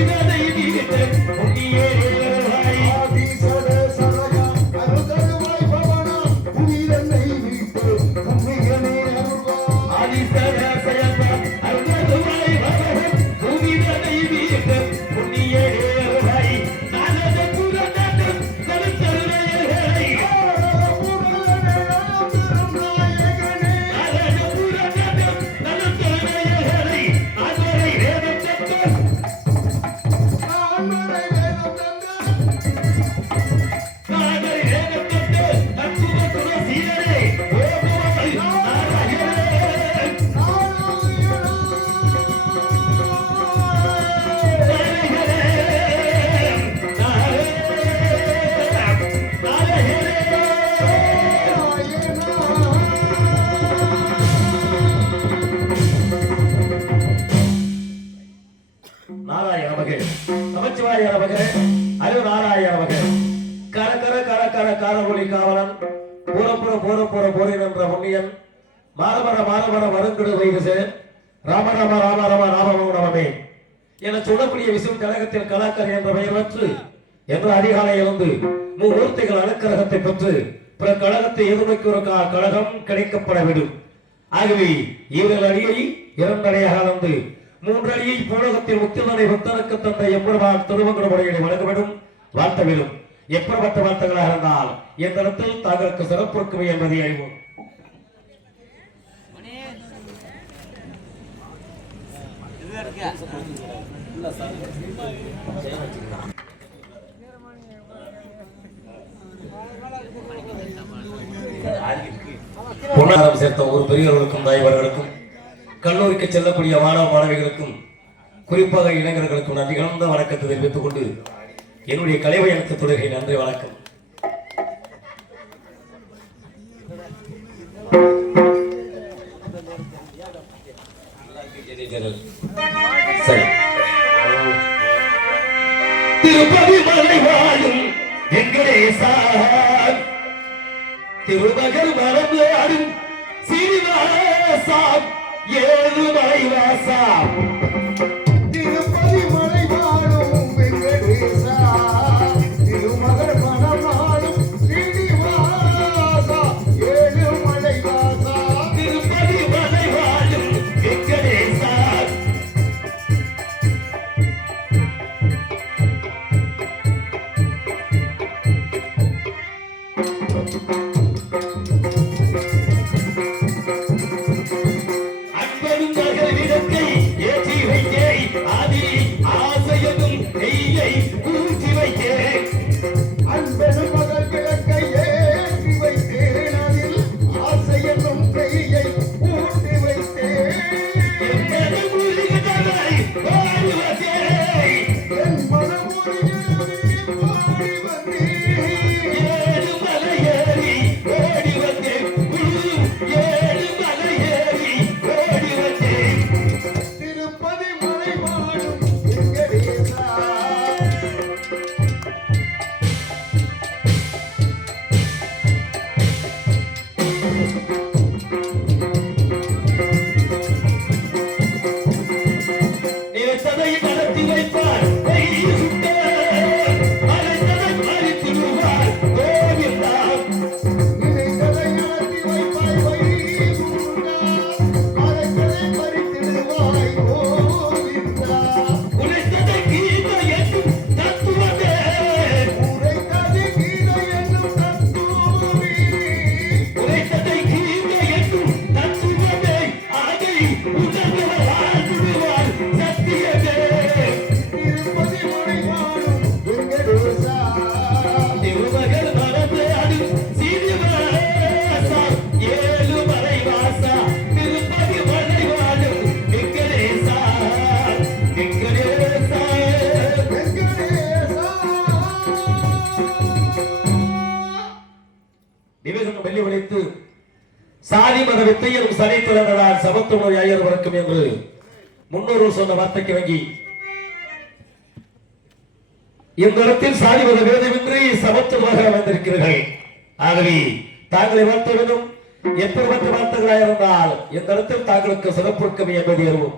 செய்ததை நீ நாராயண மகே நமச்சிவாய மகே அரு நாராயண மகே கர கர கர கர காரமொழி காவலன். பூரப்புற பூரப்புற போரின் என்ற புண்ணியன் மாரமர மாரமர வருங்கிடு வைகுசே ராம ராம ராம ராம நமமே என சொல்லக்கூடிய விஷயம் கழகத்தில் கலாக்கர் என்ற பெயர் பெற்று என்ற அதிகாலை இருந்து மூர்த்திகள் அனுக்கிரகத்தை பெற்று பிற கழகத்தை எதிர்நோக்கி ஒரு கழகம் கிடைக்கப்பட வேண்டும் ஆகவே இவர்கள் அடியை இரண்டடையாக அளந்து மூன்றடியை பூலகத்தில் முத்திரனை பக்தனுக்கு தந்த எம்பெருமான் திருமங்கலமுறைகளை வழங்க வேண்டும் வாழ்த்தவிடும். எப்படிப்பட்ட வார்த்தைகளாக இருந்தால் இந்த இடத்தில் தங்களுக்கு சிறப்பு இருக்குமே என்பதை அறிவோம். பொன்னாரம் சேர்த்த ஒரு பெரியவர்களுக்கும் தாய்வர்களுக்கும் கல்லூரிக்கு செல்லக்கூடிய மாணவ மாணவிகளுக்கும் குறிப்பாக இளைஞர்களுக்கும் நன்றி. கலந்த வணக்கத்தை தெரிவித்துக் கொண்டு என்னுடைய கலைவயனுக்கு தொடர்கை நன்றி வணக்கம். சரி. திருப்பதி மலை வாழும் வெங்கடேசா திருமகர் மறந்து ஆடும் சீனிவாசா. ஏழுமலை வாசா சமர வித்தையிலும் சனி திறனால் சமத்துவ ஐயர் வரைக்கும் என்று முன்னோர்கள் சொன்ன வார்த்தைக்கு வங்கி. இந்த இடத்தில் சாதி மத வேதமின்றி சமத்துவமாக வந்திருக்கிறீர்கள். ஆகவே தாங்களை வளர்த்த வேண்டும். எப்படிப்பட்ட வார்த்தைகளாக இருந்தால் இந்த இடத்தில் தாங்களுக்கு சிறப்புக்கும் என்பது அறிவும்.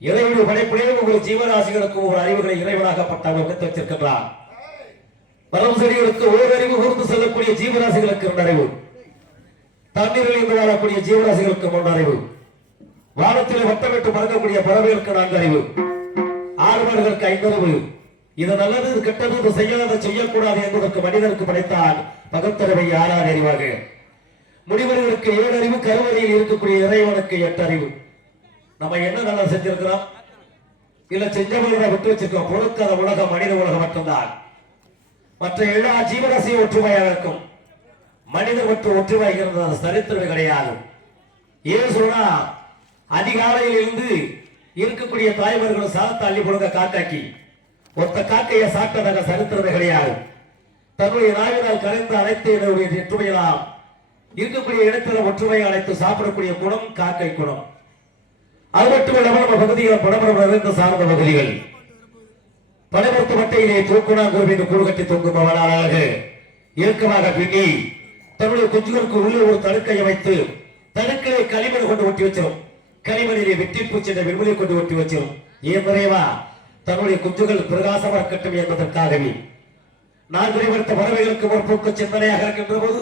இறைவனுடைய படைப்பிலே உங்கள் ஜீவராசிகளுக்கும் உங்கள் அறிவுகளை இறைவனாகப்பட்டவர் வகுத்து வச்சிருக்கின்றார். மரம் செடிகளுக்கு ஓரறிவு கூர்ந்து செல்லக்கூடிய ஜீவராசிகளுக்கு இரண்டு அறிவு. தண்ணீரில் இருந்து வாழக்கூடிய ஜீவராசிகளுக்கு அறிவு. வானத்திலே வட்டமிட்டு பறக்கக்கூடிய பறவைகளுக்கு நான்கு அறிவு. ஆறுபாடுகளுக்கு ஐந்தறிவு. இது நல்லது இது கெட்டது இது செய்யாத செய்யக்கூடாது என்பதற்கு மனிதனுக்கு படைத்தான் பகுத்தறிவை ஆறாறு அறிவாக முடிவர்களுக்கு ஏழு அறிவு கருவறையில் இருக்கக்கூடிய இறைவனுக்கு எட்டு அறிவு. நம்ம என்ன நல்லா செஞ்சிருக்கிறோம்? இல்ல செஞ்சவர்களை விட்டு வச்சிருக்கோம். பொறுக்காத உலகம் மனித உலகம் மட்டும்தான். மற்ற எல்லா ஜீவராசியும் ஒற்றுமையாக இருக்கும். மனித மற்றும் ஒற்றுமை இருந்தது சரித்திரம் கிடையாது. ஏன் சொன்னா அதிகாலையில் இருந்து இருக்கக்கூடிய தாய்மார்களும் சாதத்தை அள்ளி கொடுங்க காக்காக்கி. ஒத்த காக்கையை சாப்பிட்டதாக சரித்திரமே கிடையாது. தன்னுடைய நாவினால் கரைந்து அனைத்து என்னுடைய ஒற்றுமையெல்லாம் இருக்கக்கூடிய இடத்துல ஒற்றுமையை அழைத்து சாப்பிடக்கூடிய குணம் காக்கை குணம். அது மட்டும் இல்லாமல் நம்ம பகுதிகள் படமரம் சார்ந்த பகுதிகள். படமரத்து மட்டையிலே தூக்குனா குருவின் கூடு கட்டி தூங்கும் அவளாக இறுக்கமாக பின்னி தன்னுடைய குஞ்சுகளுக்கு உள்ளே ஒரு தடுக்கையை வைத்து தடுக்கையை களிமண் கொண்டு ஒட்டி வச்சிடும் களிமணிலே வெட்டி பூச்சி என்ற விண்வெளியை கொண்டு ஒட்டி வச்சிடும் ஏன் குறைவா தன்னுடைய குஞ்சுகள் பிரகாசமாக இருக்கட்டும் என்பதற்காகவே. நான் விரிவெடுத்த பறவைகளுக்கு முற்போக்கு சிந்தனையாக இருக்கின்ற போது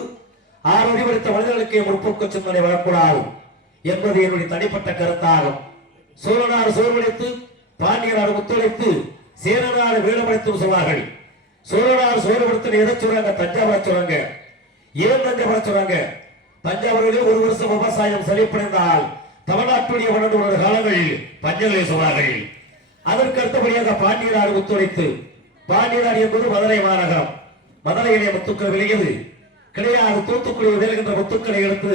ஆறு விரிவெடுத்த மனிதர்களுக்கு முற்போக்கு சிந்தனை வரக்கூடாது என்பது என்னுடைய தனிப்பட்ட கருத்தாகும். சோழனார் சோர்வடைத்து பாண்டியனார் ஒத்துழைத்து சேரனார் வீடமடைத்து சொல்வார்கள். சோழனார் சோழபடுத்த எதை சொல்றாங்க? தஞ்சாவூர் சொல்றாங்க. ஏன் தஞ்சாவூர் சொல்றாங்க தஞ்சாவூரிலே ஒரு வருஷம் விவசாயம் செழிப்படைந்தால் தமிழ்நாட்டுடைய வளர்ந்து ஒரு காலங்கள் பஞ்சங்களை சொல்வார்கள் அதற்கு அடுத்தபடியாக பாண்டியநாடு ஒத்துழைத்து பாண்டியநாடு என்பது மதுரை மாநகரம். மதுரையிலே முத்துக்கள் விளையது. கிடையாது தூத்துக்குடி விளைகின்ற முத்துக்களை எடுத்து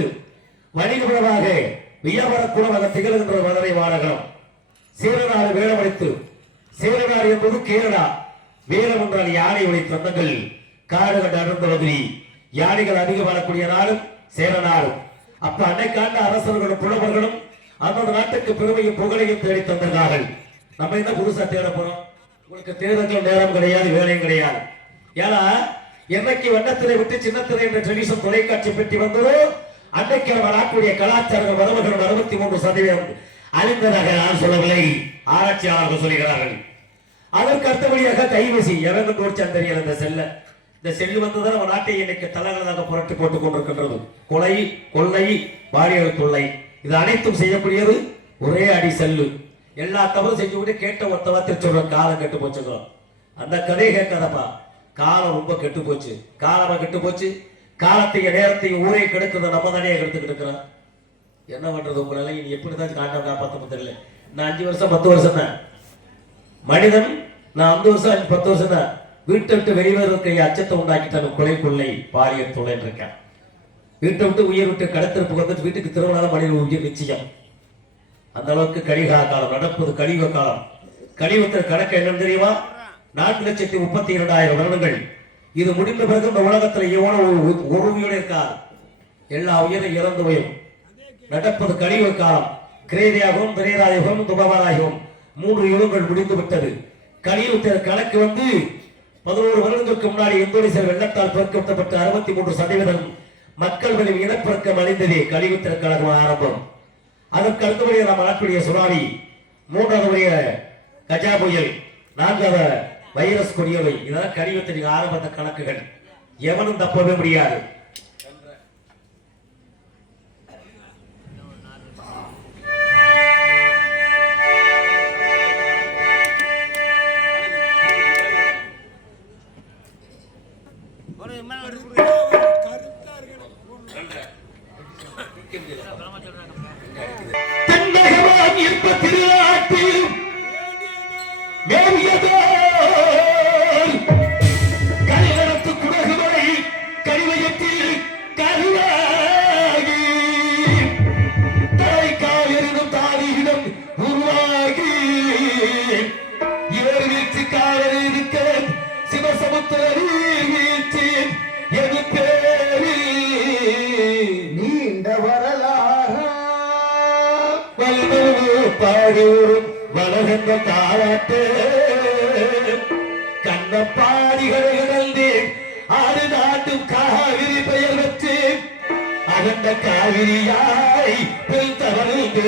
வணிகபுரமாக வியாபாரக்கூடமாக திகழ்கின்ற மதுரை மாநகரம். சேரநாடு வேலமடைத்து சேரநாடு என்பது கேரளா. வேலம் என்றால் யானை உடைய சொந்தங்கள்? காடு கண்டு அடர்ந்த பகுதி யானைகள் அதிகம் வரக்கூடிய நாளும் சேர நாளும். அப்ப அன்னைக்காண்ட அரசர்களும் புலவர்களும் அந்த நாட்டுக்கு பெருமையும் புகழையும் தேடி தந்தார்கள் நம்ம என்ன புதுசா தேட போறோம்? உங்களுக்கு தேர்தல்கள் நேரம் கிடையாது வேலையும் கிடையாது. ஏன்னா என்னைக்கு வண்ணத்திரை விட்டு சின்னத்திரை என்ற ட்ரெடிஷன் தொலைக்காட்சி பெட்டி வந்ததோ அன்னைக்கு அவர் ஆக்கூடிய கலாச்சாரங்கள் வரவுகளோட அறுபத்தி மூன்று சதவீதம் அழிந்ததாக நான் சொல்லவில்லை ஆராய்ச்சியாளர்கள் சொல்கிறார்கள். அதற்கு அடுத்தபடியாக கைவசி எவங்க தோற்றான் தெரியல இந்த செல்ல. இந்த செல்லு வந்ததுதான் நம்ம நாட்டை இன்னைக்கு தலைகளாக புரட்டி போட்டுக் கொண்டிருக்கின்றது. கொலை கொள்ளை பாலியல் கொள்ளை. இது அனைத்தும் செய்யக்கூடியது ஒரே அடி செல்லு. எல்லா தவறும் செஞ்சு விட்டு கேட்ட ஒருத்த வார்த்தை சொல்றோம் காலம் கெட்டு போச்சுக்கிறோம் அந்த கதையை கேட்காதப்பா. காலம் ரொம்ப கெட்டு போச்சு. காலமா கெட்டு போச்சு? காலத்தையும் நேரத்தையும் ஊரே கெடுக்கிறத நம்ம தானே கெடுத்துக்கிட்டு இருக்கிறோம் என்ன பண்றது உங்களால? இனி எப்படிதான் காட்டம் காப்பாற்ற தெரியல. நான் அஞ்சு வருஷம் பத்து வருஷம் தான் மனிதன் நான் அஞ்சு வருஷம் பத்து வருஷம் தான் வீட்டை விட்டு வெளிவருவதற்கு அச்சத்தை உண்டாக்கிட்டான கொலை கொள்ளை பாலியல் தொலைன்னு இருக்கேன். வீட்டை விட்டு உயிர் விட்டு கடத்திருப்பு வந்து வீட்டுக்கு திருவிழா மனித உயிர் நிச்சயம். அந்த அளவுக்கு கலிகா காலம் நடப்பது கழிவ காலம். கழிவத்தில் கணக்கு என்னன்னு தெரியுமா? நான்கு லட்சத்தி முப்பத்தி இரண்டாயிரம் வருடங்கள். இது முடிந்த பிறகு இந்த உலகத்துல எவ்வளவு ஒரு- ஒரு இருக்காது எல்லா உயிரும் இறந்து போயும் நடப்பது கலியுக காலம். கிரேதியாகவும் திரேதாயுகம் துபவாராகவும் மூன்று யுகங்கள் முடிந்து விட்டது. கழிவு கணக்கு வந்து பதினோரு வருடங்களுக்கு முன்னாடி இந்தோனேசிய வெள்ளத்தால் பெருக்கப்பட்ட அறுபத்தி மூன்று சதவீதம் மக்கள்களின் இனப்பெருக்கம் அடைந்ததே கலியுகத்தின் கழகம் ஆரம்பம். அதற்கு அடுத்தபடிய நாம் நாட்டுடைய சுனாமி மூன்றாவதுடைய கஜா புயல் நான்காவது வைரஸ் கொடியவை. இதெல்லாம் கலியுகத்தின் ஆரம்பத்த கணக்குகள். எவனும் தப்பவே முடியாது. கரையூரும் வளர்ந்த தாராட்டு கண்ணப்பாடிகளை இழந்து ஆறு நாட்டும் காவிரி பெயர் வச்சு அகண்ட காவிரியாய் பெண் தவழ்ந்து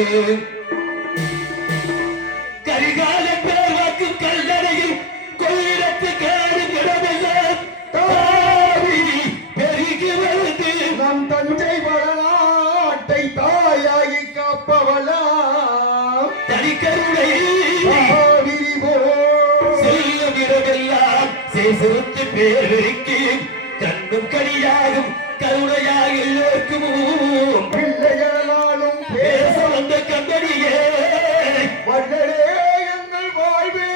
சேசரித்து பேருக்கு கண்ணும் கனியாகும் கருணையாக எல்லோருக்கும் பிள்ளைகளாலும் பேச வந்த எங்கள் வாழ்வே.